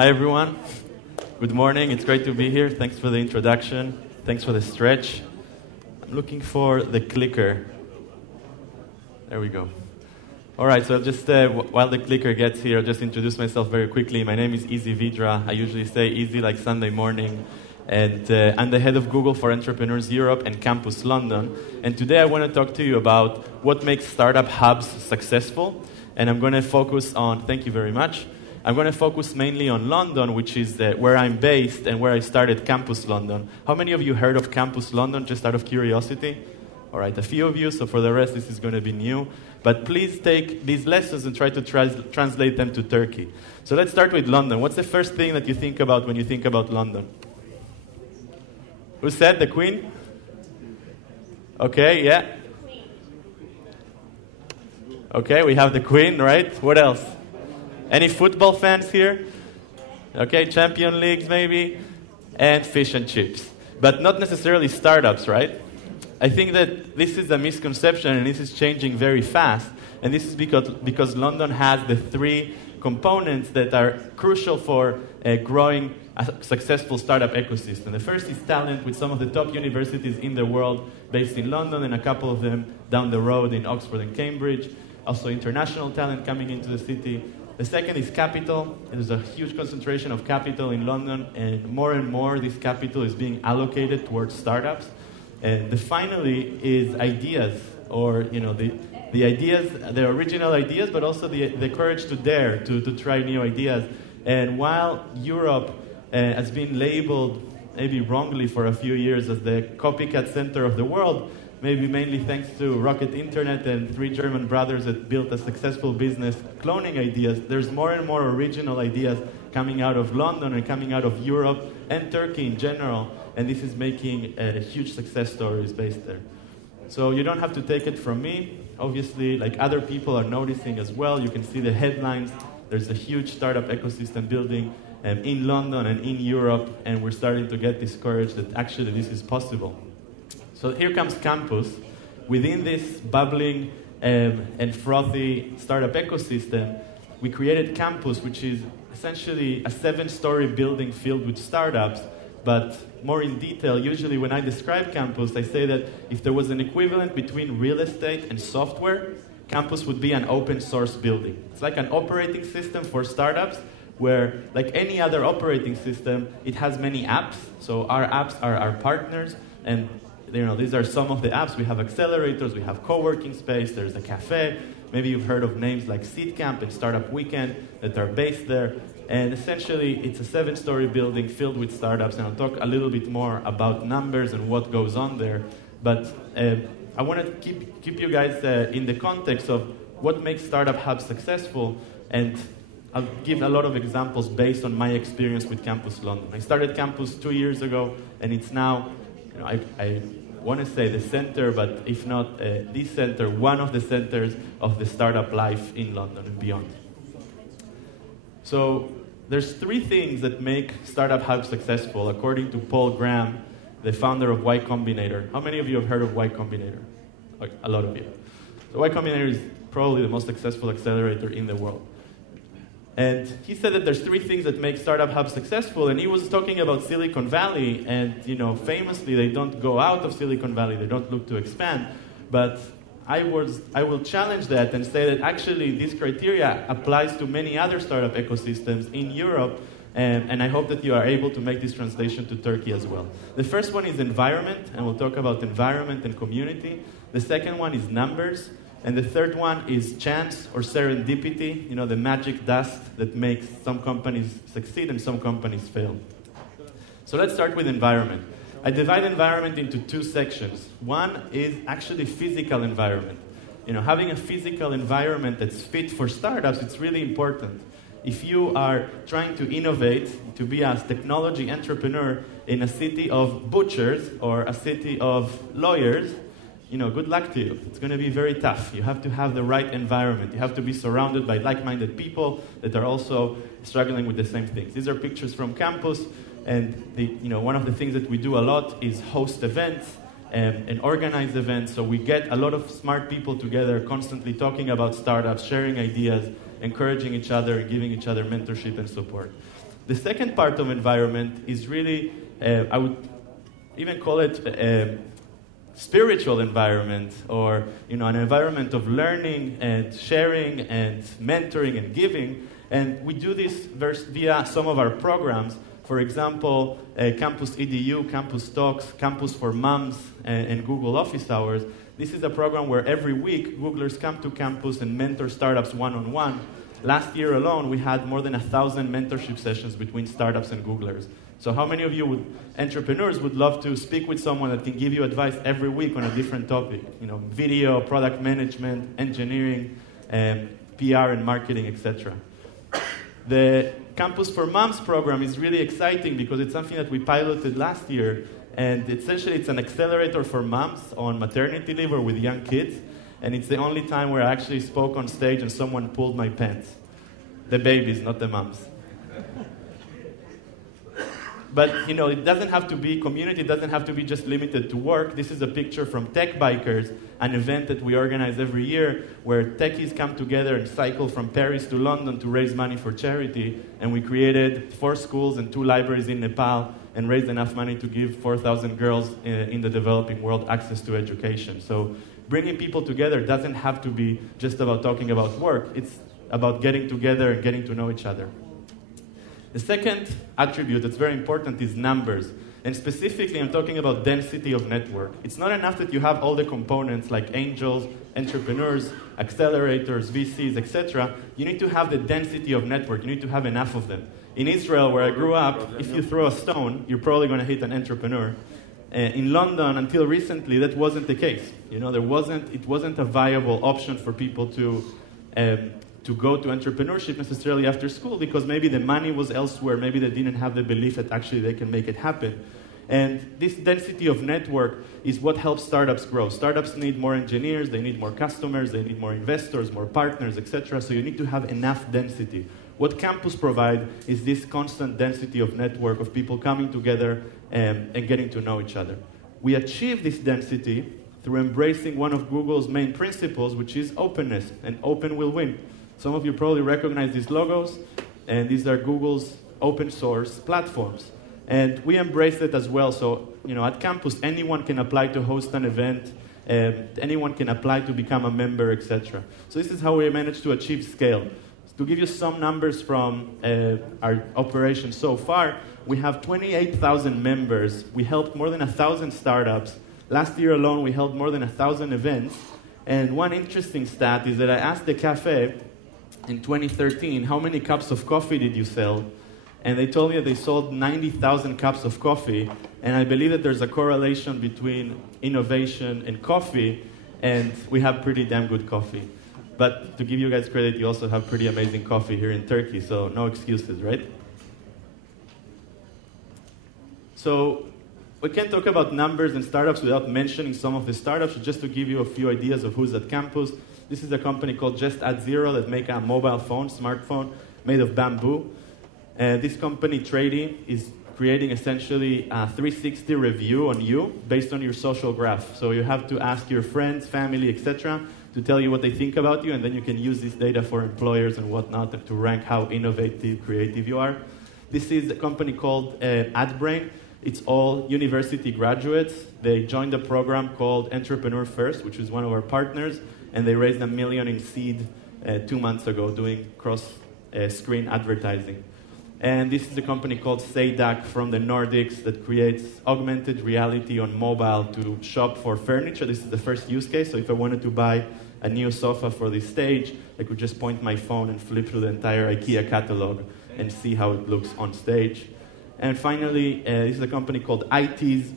Hi, everyone. Good morning. It's great to be here. Thanks for the introduction. Thanks for the stretch. I'm looking for the clicker. There we go. All right, so just while the clicker gets here, I'll just introduce myself very quickly. My name is Vidra. I usually say easy like Sunday morning. And I'm the head of Google for Entrepreneurs Europe and Campus London. And today I want to talk to you about what makes startup hubs successful. And I'm going to focus on, thank you very much, I'm going to focus mainly on London, which is where I'm based and where I started Campus London. How many of you heard of Campus London, just out of curiosity? All right, a few of you, so for the rest, this is going to be new. But please take these lessons and try to translate them to Turkey. So let's start with London. What's the first thing that you think about when you think about London? Who said the Queen? Okay, yeah. Okay, we have the Queen, right? What else? Any football fans here? Okay, Champion Leagues maybe? And fish and chips. But not necessarily startups, right? I think that this is a misconception and this is changing very fast. And this is because London has the three components that are crucial for growing a successful startup ecosystem. The first is talent, with some of the top universities in the world based in London and a couple of them down the road in Oxford and Cambridge. Also international talent coming into the city. The second is capital. There's a huge concentration of capital in London, and more this capital is being allocated towards startups. And finally is ideas, or the ideas, the original ideas, but also the courage to dare to try new ideas. And while Europe has been labeled, maybe wrongly for a few years, as the copycat center of the world, maybe mainly thanks to Rocket Internet and three German brothers that built a successful business cloning ideas, there's more and more original ideas coming out of London and coming out of Europe and Turkey in general, and this is making huge success stories based there. So you don't have to take it from me. Obviously, like other people are noticing as well. You can see the headlines. There's a huge startup ecosystem building in London and in Europe, and we're starting to get this courage that actually this is possible. So here comes Campus. Within this bubbling and frothy startup ecosystem, we created Campus, which is essentially a 7-story building filled with startups. But more in detail, usually when I describe Campus, I say that if there was an equivalent between real estate and software, Campus would be an open source building. It's like an operating system for startups where, like any other operating system, it has many apps. So our apps are our partners, and these are some of the apps. We have accelerators, we have co-working space, there's a cafe. Maybe you've heard of names like Seedcamp and Startup Weekend that are based there. And essentially, it's a 7-story building filled with startups, and I'll talk a little bit more about numbers and what goes on there. But I want to keep you guys in the context of what makes startup hubs successful, and I'll give a lot of examples based on my experience with Campus London. I started Campus 2 years ago, and it's now, I want to say the center, but if not the center, one of the centers of the startup life in London and beyond. So there's 3 things that make startup hubs successful, according to Paul Graham, the founder of Y Combinator. How many of you have heard of Y Combinator? Like, a lot of you. So Y Combinator is probably the most successful accelerator in the world. And he said that there's 3 things that make startup hubs successful, and he was talking about Silicon Valley, and famously they don't go out of Silicon Valley, they don't look to expand. But I will challenge that and say that actually this criteria applies to many other startup ecosystems in Europe, and I hope that you are able to make this translation to Turkey as well. The first one is environment, and we'll talk about environment and community. The second one is numbers. And the third one is chance or serendipity, the magic dust that makes some companies succeed and some companies fail. So let's start with environment. I divide environment into 2 sections. One is actually physical environment. Having a physical environment that's fit for startups, it's really important. If you are trying to innovate, to be a technology entrepreneur in a city of butchers or a city of lawyers, good luck to you. It's going to be very tough. You have to have the right environment. You have to be surrounded by like-minded people that are also struggling with the same things. These are pictures from Campus, and one of the things that we do a lot is host events and organize events. So we get a lot of smart people together, constantly talking about startups, sharing ideas, encouraging each other, giving each other mentorship and support. The second part of environment is really, I would even call it a spiritual environment, or an environment of learning and sharing and mentoring and giving. And we do this via some of our programs. For example, Campus EDU, Campus Talks, Campus for Moms, and Google Office Hours. This is a program where every week Googlers come to campus and mentor startups one-on-one. Last year alone, we had more than 1,000 mentorship sessions between startups and Googlers. So how many of you entrepreneurs would love to speak with someone that can give you advice every week on a different topic? Video, product management, engineering, PR and marketing, etc. The Campus for Moms program is really exciting because it's something that we piloted last year, and essentially it's an accelerator for moms on maternity leave or with young kids, and it's the only time where I actually spoke on stage and someone pulled my pants. The babies, not the moms. But, it doesn't have to be community, it doesn't have to be just limited to work. This is a picture from Tech Bikers, an event that we organize every year where techies come together and cycle from Paris to London to raise money for charity. And we created 4 schools and 2 libraries in Nepal and raised enough money to give 4,000 girls in the developing world access to education. So bringing people together doesn't have to be just about talking about work. It's about getting together and getting to know each other. The second attribute that's very important is numbers. And specifically, I'm talking about density of network. It's not enough that you have all the components like angels, entrepreneurs, accelerators, VCs, etc. You need to have the density of network. You need to have enough of them. In Israel, where I grew up, if you throw a stone, you're probably going to hit an entrepreneur. In London, until recently, that wasn't the case. It wasn't a viable option for people to go to entrepreneurship necessarily after school, because maybe the money was elsewhere, maybe they didn't have the belief that actually they can make it happen. And this density of network is what helps startups grow. Startups need more engineers, they need more customers, they need more investors, more partners, etc. So you need to have enough density. What Campus provide is this constant density of network of people coming together and getting to know each other. We achieve this density through embracing one of Google's main principles, which is openness, and open will win. Some of you probably recognize these logos, and these are Google's open source platforms. And we embrace it as well. So, at Campus, anyone can apply to host an event, anyone can apply to become a member, etc. So this is how we managed to achieve scale. To give you some numbers from our operation so far, we have 28,000 members. We helped more than 1,000 startups. Last year alone, we held more than 1,000 events. And one interesting stat is that I asked the cafe in 2013, how many cups of coffee did you sell? And they told me that they sold 90,000 cups of coffee. And I believe that there's a correlation between innovation and coffee, and we have pretty damn good coffee. But to give you guys credit, you also have pretty amazing coffee here in Turkey, so no excuses, right? So we can't talk about numbers and startups without mentioning some of the startups. So just to give you a few ideas of who's at Campus, this is a company called Just Add Zero that make a mobile phone, smartphone, made of bamboo. This company, Trady, is creating essentially a 360 review on you based on your social graph. So you have to ask your friends, family, etc., to tell you what they think about you, and then you can use this data for employers and whatnot to rank how innovative, creative you are. This is a company called AdBrain. It's all university graduates. They joined a program called Entrepreneur First, which is one of our partners, and they raised $1 million in seed 2 months ago doing cross-screen advertising. And this is a company called Saydak from the Nordics that creates augmented reality on mobile to shop for furniture. This is the first use case. So if I wanted to buy a new sofa for this stage, I could just point my phone and flip through the entire IKEA catalog and see how it looks on stage. And finally, this is a company called ITs,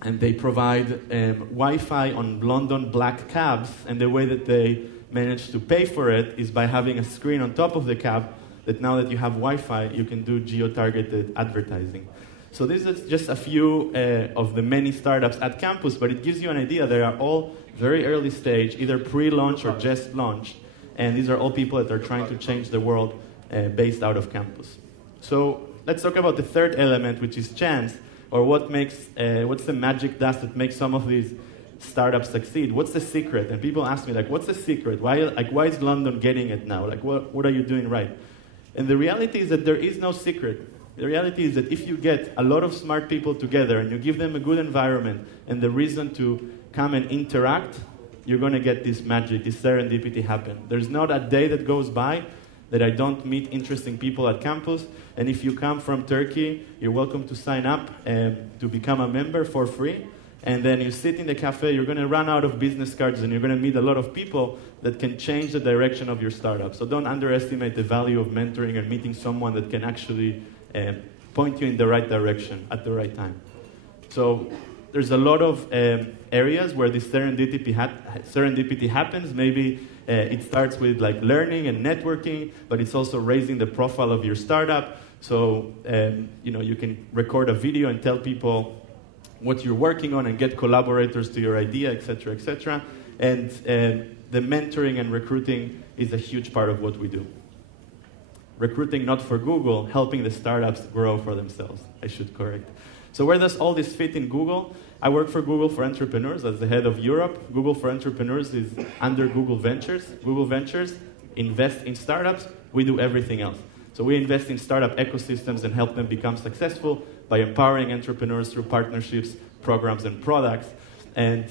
and they provide Wi-Fi on London black cabs, and the way that they manage to pay for it is by having a screen on top of the cab that now that you have Wi-Fi, you can do geo-targeted advertising. So this is just a few of the many startups at Campus, but it gives you an idea. They are all very early stage, either pre-launch or just launched, and these are all people that are trying to change the world based out of Campus. So let's talk about the third element, which is chance, or what's the magic dust that makes some of these startups succeed? What's the secret? And people ask me, what's the secret? Why is London getting it now? What are you doing right? And the reality is that there is no secret. The reality is that if you get a lot of smart people together and you give them a good environment and the reason to come and interact, you're going to get this magic, this serendipity happen. There's not a day that goes by that I don't meet interesting people at campus. And if you come from Turkey, you're welcome to sign up to become a member for free. And then you sit in the cafe, you're going to run out of business cards and you're going to meet a lot of people that can change the direction of your startup. So don't underestimate the value of mentoring and meeting someone that can actually point you in the right direction at the right time. So there's a lot of areas where this serendipity happens. Maybe it starts with like learning and networking, but it's also raising the profile of your startup. So you can record a video and tell people what you're working on and get collaborators to your idea, etc., etc. And the mentoring and recruiting is a huge part of what we do. Recruiting not for Google, helping the startups grow for themselves, I should correct. So where does all this fit in Google? I work for Google for Entrepreneurs as the head of Europe. Google for Entrepreneurs is under Google Ventures. Google Ventures invests in startups. We do everything else. So we invest in startup ecosystems and help them become successful by empowering entrepreneurs through partnerships, programs, and products. And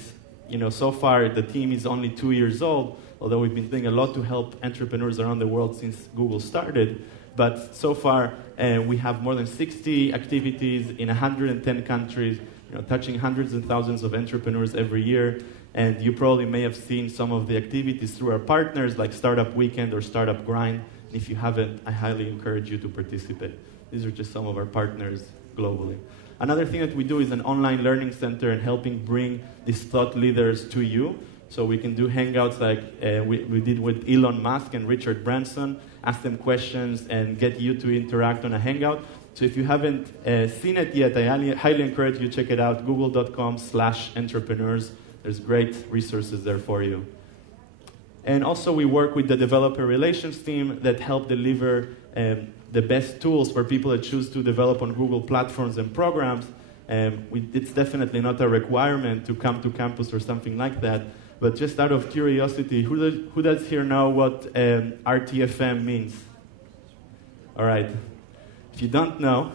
so far the team is only 2 years old, although we've been doing a lot to help entrepreneurs around the world since Google started. But so far we have more than 60 activities in 110 countries, touching hundreds and thousands of entrepreneurs every year. And you probably may have seen some of the activities through our partners like Startup Weekend or Startup Grind. If you haven't, I highly encourage you to participate. These are just some of our partners globally. Another thing that we do is an online learning center and helping bring these thought leaders to you. So we can do hangouts like we did with Elon Musk and Richard Branson, ask them questions and get you to interact on a hangout. So if you haven't seen it yet, I highly encourage you to check it out, google.com/entrepreneurs. There's great resources there for you. And also we work with the developer relations team that help deliver the best tools for people that choose to develop on Google platforms and programs. It's definitely not a requirement to come to campus or something like that, but just out of curiosity, who does here know what RTFM means? All right. If you don't know,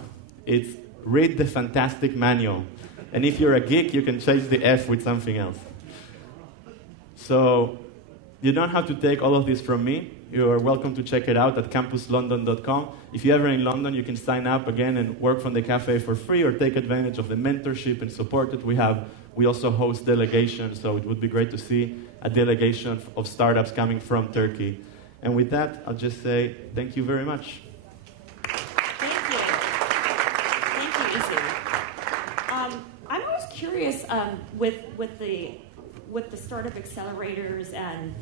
it's read the fantastic manual. And if you're a geek, you can change the F with something else. So you don't have to take all of this from me. You are welcome to check it out at campuslondon.com. If you're ever in London, you can sign up again and work from the cafe for free or take advantage of the mentorship and support that we have. We also host delegations, so it would be great to see a delegation of startups coming from Turkey. And with that, I'll just say thank you very much. Thank you. Thank you, Isi. I'm always curious with the startup accelerators and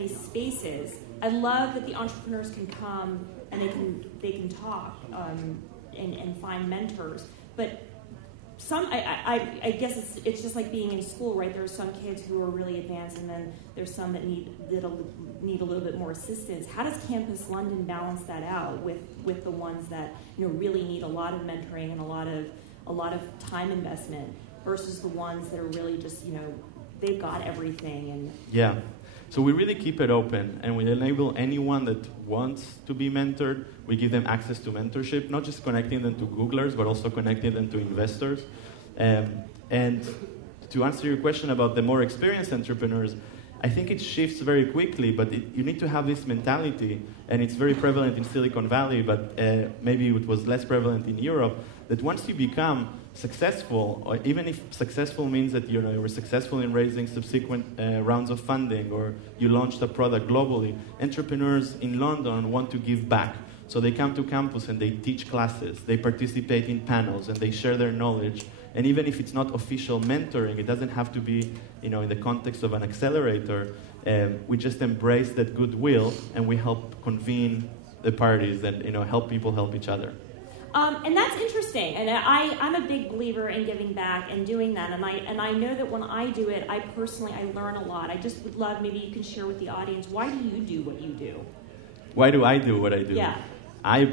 these spaces. I love that the entrepreneurs can come and they can talk and find mentors. But I guess it's just like being in school, right? There are some kids who are really advanced, and then there's some that need a little bit more assistance. How does Campus London balance that out with the ones that really need a lot of mentoring and a lot of time investment versus the ones that are really just they've got everything and yeah. So we really keep it open, and we enable anyone that wants to be mentored. We give them access to mentorship, not just connecting them to Googlers, but also connecting them to investors. And to answer your question about the more experienced entrepreneurs, I think it shifts very quickly, but you need to have this mentality, and it's very prevalent in Silicon Valley, but maybe it was less prevalent in Europe, that once you become successful, or even if successful means that you were successful in raising subsequent rounds of funding, or you launched a product globally, entrepreneurs in London want to give back. So they come to campus and they teach classes, they participate in panels, and they share their knowledge. And even if it's not official mentoring, it doesn't have to be in the context of an accelerator. We just embrace that goodwill, and we help convene the parties and help people help each other. And that's interesting, and I'm a big believer in giving back and doing that, and I know that when I do it, I learn a lot. I just would love, maybe you can share with the audience, why do you do what you do? Why do I do what I do? Yeah. I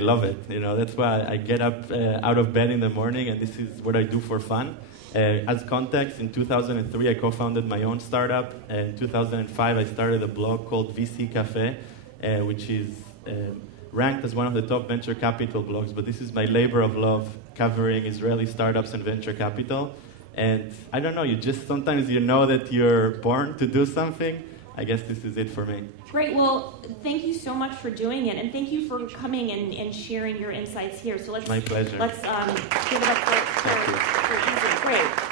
love it. That's why I get up out of bed in the morning, and this is what I do for fun. As context, in 2003, I co-founded my own startup. In 2005, I started a blog called VC Cafe. which is ranked as one of the top venture capital blogs. But this is my labor of love, covering Israeli startups and venture capital. And I don't know, sometimes you know that you're born to do something. I guess this is it for me. Great. Well, thank you so much for doing it, and thank you for coming and sharing your insights here. So My pleasure. Let's give it up for Izzy. Great.